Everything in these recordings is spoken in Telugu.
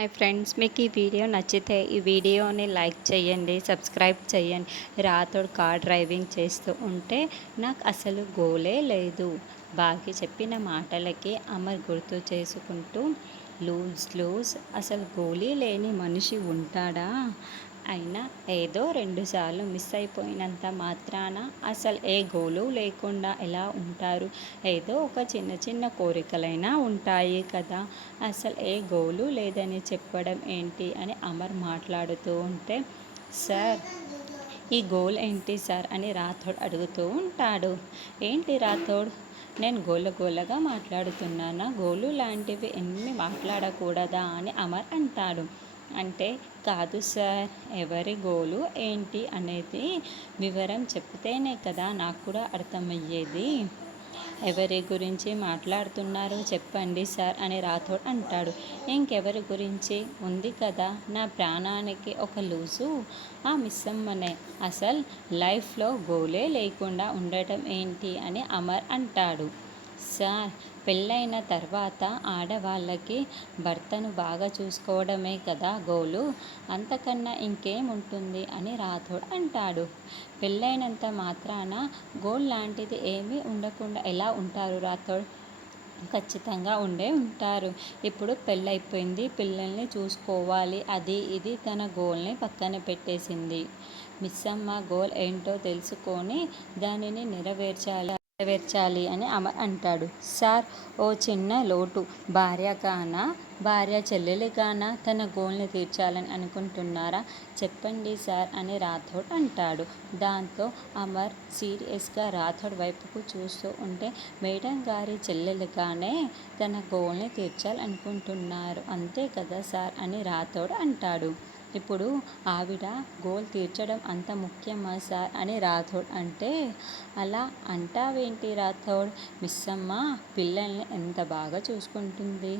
హాయ్ ఫ్రెండ్స్, మీకు ఈ వీడియో నచ్చితే ఈ వీడియోని లైక్ చేయండి, సబ్స్క్రైబ్ చేయండి. రాతోడు కార్ డ్రైవింగ్ చేస్తూ ఉంటే నాకు అసలు గోలే లేదు. బాగా చెప్పిన మాటలకి అమర్ గుర్తు చేసుకుంటూ లూజ్ లూజ్ అసలు గోలీ లేని మనిషి ఉంటాడా? అయినా ఏదో 2 సార్లు మిస్ అయిపోయినంత మాత్రాన అసలు ఏ గోలు లేకుండా ఎలా ఉంటారు? ఏదో ఒక చిన్న చిన్న కోరికలైనా ఉంటాయి కదా! అసలు ఏ గోలు లేదని చెప్పడం ఏంటి అని అమర్ మాట్లాడుతూ ఉంటే, సార్ ఈ గోల్ ఏంటి సార్ అని రాథోడ్ అడుగుతూ ఉంటాడు. ఏంటి రాథోడ్, నేను గోల గోలగా మాట్లాడుతున్నానా? గోలు లాంటివి ఎన్ని మాట్లాడకూడదా అని అమర్ అంటాడు. అంటే కాదు సార్, ఎవరి గోలు ఏంటి అనేది వివరం చెప్తేనే కదా నాకు కూడా అర్థమయ్యేది. ఎవరి గురించి మాట్లాడుతున్నారో చెప్పండి సార్ అని రాథోడ్ అంటాడు. ఇంకెవరి గురించి ఉంది కదా, నా ప్రాణానికి ఒక లూజు ఆ మిస్సమ్మనే. అసలు లైఫ్లో గోలే లేకుండా ఉండటం ఏంటి అని అమర్ అంటాడు. సార్, పెళ్ళైన తర్వాత ఆడవాళ్ళకి భర్తను బాగా చూసుకోవడమే కదా గోలు, అంతకన్నా ఇంకేముంటుంది అని రాథోడ్ అంటాడు. పెళ్ళైనంత మాత్రాన గోల్ లాంటిది ఏమీ ఉండకుండా ఎలా ఉంటారు రాథోడ్? ఖచ్చితంగా ఉండే ఉంటారు. ఇప్పుడు పెళ్ళైపోయింది, పిల్లల్ని చూసుకోవాలి, అది ఇది తన గోల్ని పక్కన పెట్టేసింది. మిస్సమ్మ గోల్ ఏంటో తెలుసుకొని దానిని నెరవేర్చాలి అని అమర్ అంటాడు. సార్, ఓ చిన్న లోటు, భార్య చెల్లెలిగానా తన గోల్ని తీర్చాలని అనుకుంటున్నారా? చెప్పండి సార్ అని రాథోడ్ అంటాడు. దాంతో అమర్ సీరియస్గా రాథోడ్ వైపుకు చూస్తూ ఉంటే, మేడం గారి చెల్లెలుగానే తన గోల్ని తీర్చాలనుకుంటున్నారు అంతే కదా సార్ అని రాథోడ్ అంటాడు. ఇప్పుడు ఆవిడ గోల్ తీర్చడం అంత ముఖ్యమా సార్ అని రాథోడ్ అంటే, అలా అంటావేంటి రాథోడ్? మిస్సమ్మ పిల్లల్ని ఎంత బాగా చూసుకుంటుంది.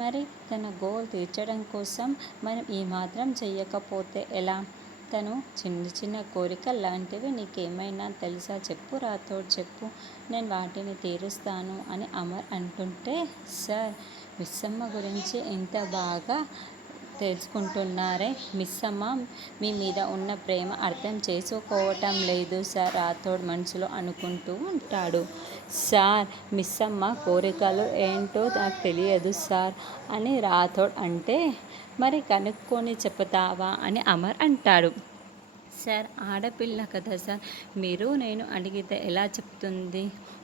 మరి తన గోల్ తీర్చడం కోసం మనం ఈ మాత్రం చెయ్యకపోతే ఎలా? తను చిన్న చిన్న కోరికలు లాంటివి నీకేమైనా తెలుసా? చెప్పు రాథోడ్, చెప్పు, నేను వాటిని తీరుస్తాను అని అమర్ అంటుంటే, సార్, మిస్సమ్మ గురించి ఇంత బాగా తెలుసుకుంటున్నారే, మిస్సమ్మ మీ మీద ఉన్న ప్రేమ అర్థం చేసుకోవటం లేదు సార్ రాథోడ్ మనసులో అనుకుంటూ ఉంటాడు. సార్, మిస్సమ్మ కోరికలు ఏంటో నాకు తెలియదు సార్ అని రాథోడ్ అంటే, మరి కనుక్కొని చెప్తావా అని అమర్ అంటాడు. సార్, ఆడపిల్ల కదా సార్, మీరు నేను అడిగితే ఎలా చెప్తుంది?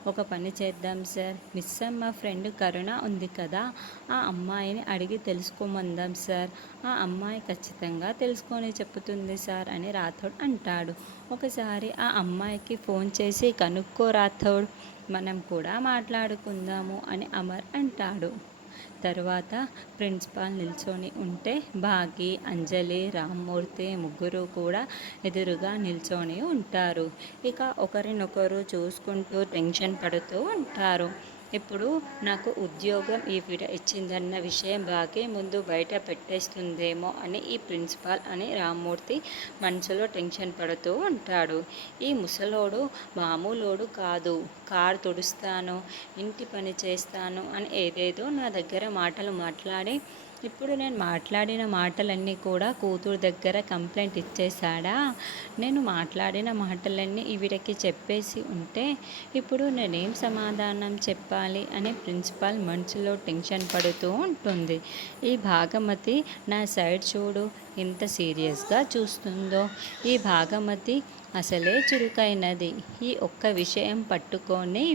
ఒక పని చేద్దాం సార్, మిస్సమ్మ ఫ్రెండ్ కరుణ ఉంది కదా, ఆ అమ్మాయిని అడిగి తెలుసుకోమందాం సార్, ఆ అమ్మాయి ఖచ్చితంగా తెలుసుకొని చెప్తుంది సార్ అని రాథోడ్ అంటాడు. ఒకసారి ఆ అమ్మాయికి ఫోన్ చేసి కనుక్కో రాథోడ్, మనం కూడా మాట్లాడుకుందాము అని అమర్ అంటాడు. తరువాత ప్రిన్సిపాల్ నిల్చొని ఉంటే భాగి, అంజలి, రామ్మూర్తి ముగ్గురు కూడా ఎదురుగా నిల్చొని ఉంటారు. ఇక ఒకరినొకరు చూసుకుంటూ టెన్షన్ పడుతూ ఉంటారు. ఇప్పుడు నాకు ఉద్యోగం ఈవిడ ఇచ్చిందన్న విషయం భాగి ముందు బయట పెట్టేస్తుందేమో అని ఈ ప్రిన్సిపాల్ అని రామ్మూర్తి మనసులో టెన్షన్ పడుతూ ఉంటాడు. ఈ ముసలోడు మామూలోడు కాదు, కారు తుడుస్తాను, ఇంటి పని చేస్తాను అని ఏదేదో నా దగ్గర మాటలు మాట్లాడి, ఇప్పుడు నేను మాట్లాడిన మాటలన్నీ కూడా కూతురు దగ్గర కంప్లైంట్ ఇచ్చేశాడా? నేను మాట్లాడిన మాటలన్నీ ఈవిడకి చెప్పేసి ఉంటే ఇప్పుడు నేనేం సమాధానం చెప్పాలి అని ప్రిన్సిపాల్ మనసులో టెన్షన్ పడుతూ ఉంటుంది. ఈ భాగమతి నా సైడ్ చూడు ఎంత సీరియస్గా చూస్తుందో. ఈ భాగమతి అసలే చురుకైనది. ఈ ఒక్క విషయం పట్టుకొని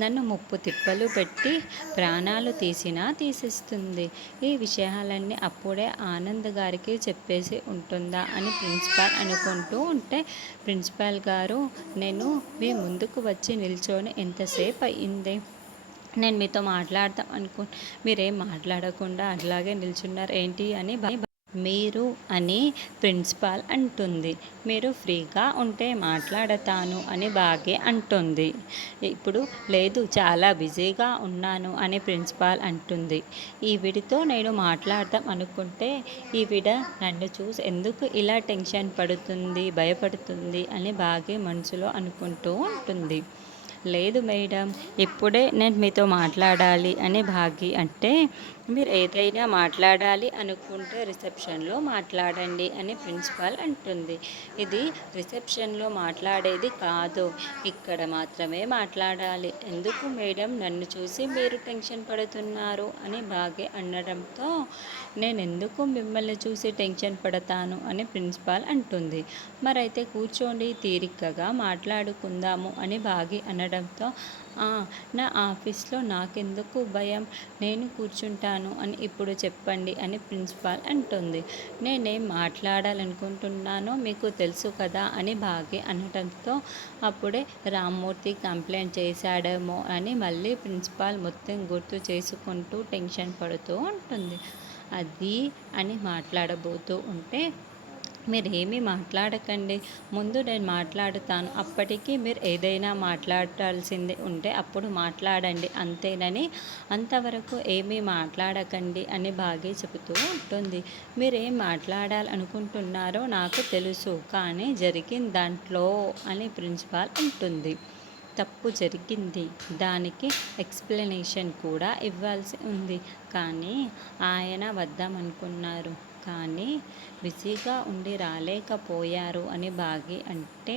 నన్ను ముప్పు తిప్పలు పెట్టి ప్రాణాలు తీసినా తీసేస్తుంది. ఈ విషయాలన్నీ అప్పుడే ఆనంద్ గారికి చెప్పేసి ఉంటుందా అని ప్రిన్సిపాల్ అనుకుంటూ ఉంటే, ప్రిన్సిపాల్ గారు, నేను మీ ముందుకు వచ్చి నిల్చొని ఎంతసేపు అయ్యింది? నేను మీతో మాట్లాడతాం మీరేం మాట్లాడకుండా అట్లాగే నిల్చున్నారు ఏంటి అని మీరు అని ప్రిన్సిపాల్ అంటుంది. మీరు ఫ్రీగా ఉంటే మాట్లాడతాను అని భాగ్య అంటుంది. ఇప్పుడు లేదు, చాలా బిజీగా ఉన్నాను అని ప్రిన్సిపాల్ అంటుంది. ఈవిడితో నేను మాట్లాడదాం అనుకుంటే ఈవిడ నన్ను చూసి ఎందుకు ఇలా టెన్షన్ పడుతుంది, భయపడుతుంది అని భాగ్య మనసులో అనుకుంటూ ఉంటుంది. లేదు మేడం, ఇప్పుడే నేను మీతో మాట్లాడాలి అని భాగి అంటే, మీరు ఏదైనా మాట్లాడాలి అనుకుంటే రిసెప్షన్‌లో మాట్లాడండి అని ప్రిన్సిపాల్ అంటుంది. ఇది రిసెప్షన్‌లో మాట్లాడేది కాదు. ఇక్కడ మాత్రమే మాట్లాడాలి. ఎందుకు మేడం నన్ను చూసి మీరు టెన్షన్ పడుతున్నారు అని బాగే అనడంతో, నేనెందుకు మిమ్మల్ని చూసి టెన్షన్ పడతాను అని ప్రిన్సిపాల్ అంటుంది. మరైతే కూర్చోండి తీరికగా మాట్లాడుకుందాము అని బాగి అనడంతో, ఆ! నా ఆఫీస్‌లో నాకెందుకు భయం, నేను కూర్చుంటాను అని ఇప్పుడు చెప్పండి అని ప్రిన్సిపాల్ అంటుంది. నేనేం మాట్లాడాలనుకుంటున్నానో మీకు తెలుసు కదా అని భాగ్య అనడంతో, అప్పుడే రామ్మూర్తి కంప్లైంట్ చేశాడేమో అని మళ్ళీ ప్రిన్సిపాల్ మొత్తం గుర్తు చేసుకుంటూ టెన్షన్ పడుతూ ఉంటుంది. అది అని మాట్లాడబోతూ ఉంటే, మీరేమీ మాట్లాడకండి, ముందు నేను మాట్లాడుతాను, అప్పటికి మీరు ఏదైనా మాట్లాడాల్సింది ఉంటే అప్పుడు మాట్లాడండి అంతేనని, అంతవరకు ఏమీ మాట్లాడకండి అని బాగా చెబుతూ ఉంటుంది. మీరేం మాట్లాడాలనుకుంటున్నారో నాకు తెలుసు, కానీ జరిగిన దాంట్లో అని ప్రిన్సిపాల్ అంటుంది. తప్పు జరిగింది, దానికి ఎక్స్ప్లెనేషన్ కూడా ఇవ్వాల్సి ఉంది, కానీ ఆయన వద్దామనుకున్నారు, కానీ బిజీగా ఉండి రాలేకపోయారు అని బాగి అంటే,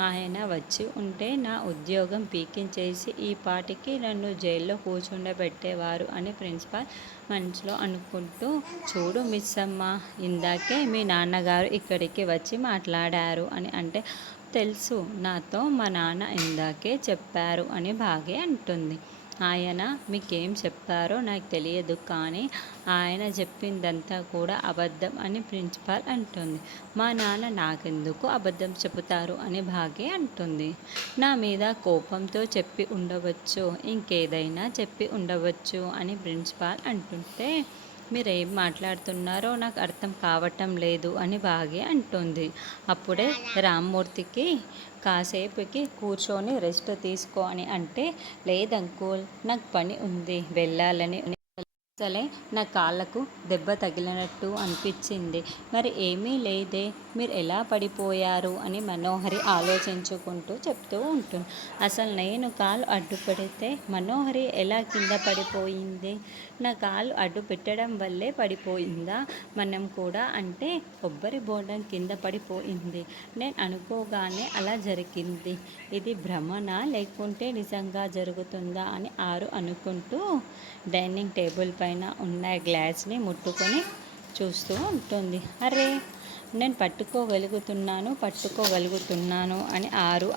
ఆయన వచ్చి ఉంటే నా ఉద్యోగం పీకించేసి ఈ పాటికి నన్ను జైల్లో కూర్చుండబెట్టేవారు అని ప్రిన్సిపాల్ మనసులో అనుకుంటూ, చూడు మిస్ అమ్మ, ఇందాకే మీ నాన్నగారు ఇక్కడికి వచ్చి మాట్లాడారు అని అంటే, తెలుసు, నాతో మా నాన్న ఇందాకే చెప్పారు అని బాగే అంటుంది. ఆయన మీకేం చెప్పారో నాకు తెలియదు, కానీ ఆయన చెప్పిందంతా కూడా అబద్ధం అని ప్రిన్సిపాల్ అంటుంది. మా నాన్న నాకెందుకు అబద్ధం చెబుతారు అని భాగ్య అంటుంది. నా మీద కోపంతో చెప్పి ఉండవచ్చు, ఇంకేదైనా చెప్పి ఉండవచ్చు అని ప్రిన్సిపాల్ అంటుంటే, మీరేం మాట్లాడుతున్నారో నాకు అర్థం కావటం లేదు అని భాగ్య అంటుంది. అప్పుడే రామ్మూర్తికి, కాసేపుకి కూర్చొని రెస్ట్ తీసుకో అని అంటే, లేదంకుల్, నాకు పని ఉంది, వెళ్ళాలని. అసలే నా కాళ్ళకు దెబ్బ తగిలినట్టు అనిపించింది. మరి ఏమీ లేదే, మీరు ఎలా పడిపోయారు అని మనోహరి ఆలోచించుకుంటూ చెప్తూ ఉంటుంది. అసలు నేను కాలు అడ్డు పెడితే మనోహరి ఎలా కింద పడిపోయింది? నా కాలు అడ్డు పెట్టడం వల్లే పడిపోయిందా? మనం కూడా అంటే కొబ్బరి బోండం కింద పడిపోయింది. నేను అనుకోగానే అలా జరిగింది. ఇది భ్రమనా లేకుంటే నిజంగా జరుగుతుందా అని ఆరు అనుకుంటూ డైనింగ్ టేబుల్ పైన ఉన్న గ్లాస్ని ముట్టుకొని చూస్తూ ఉంటుంది. అరే, నేను పట్టుకోగలుగుతున్నాను అని ఆరు